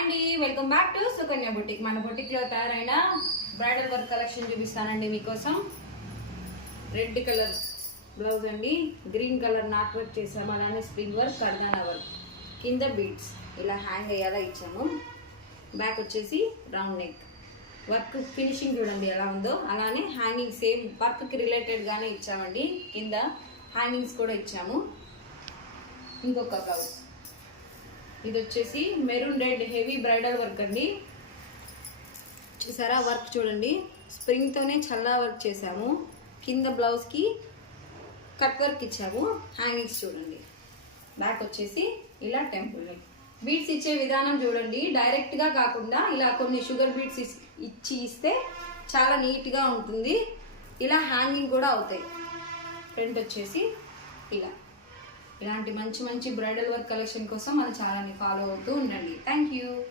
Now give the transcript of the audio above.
అండి, welcome back to Sukanya boutique. మన బుటిక్లో తయారైన బ్రైడల్ వర్క్ కలెక్షన్ చూపిస్తానండి మీకోసం. రెడ్ కలర్ బ్లౌజ్ అండి, గ్రీన్ కలర్ నాట్ వర్క్ చేసాము, అలానే స్ప్రింగ్ వర్క్, కర్దానా వర్క్, కింద బీడ్స్ ఇలా హ్యాంగ్ అయ్యేలా ఇచ్చాము. బ్యాక్ వచ్చేసి రౌండ్ నెక్ వర్క్ ఫినిషింగ్ చూడండి ఎలా ఉందో. అలానే హ్యాంగింగ్ సేమ్ వర్క్కి రిలేటెడ్గానే ఇచ్చామండి. కింద హ్యాంగింగ్స్ కూడా ఇచ్చాము. ఇంకొక బ్లౌజ్ ఇది వచ్చేసి maroon red heavy bridal work అండి. చూసారా వర్క్ చూడండి, స్ప్రింగ్తోనే చల్లా వర్క్ చేసాము. కింద బ్లౌజ్కి కట్ వర్క్ ఇచ్చాము. హ్యాంగింగ్స్ చూడండి. బ్యాక్ వచ్చేసి ఇలా టెంపుల్ బీడ్స్ ఇచ్చే విధానం చూడండి. డైరెక్ట్గా కాకుండా ఇలా కొన్ని షుగర్ బీడ్స్ ఇస్తే చాలా నీట్గా ఉంటుంది. ఇలా హ్యాంగింగ్ కూడా అవుతాయి. ఫ్రంట్ వచ్చేసి ఇలా. ఇలాంటి మంచి మంచి బ్రైడల్ వర్క్ కలెక్షన్ కోసం మన ఛానల్ని ఫాలో అవుతూ ఉండండి. Thank you.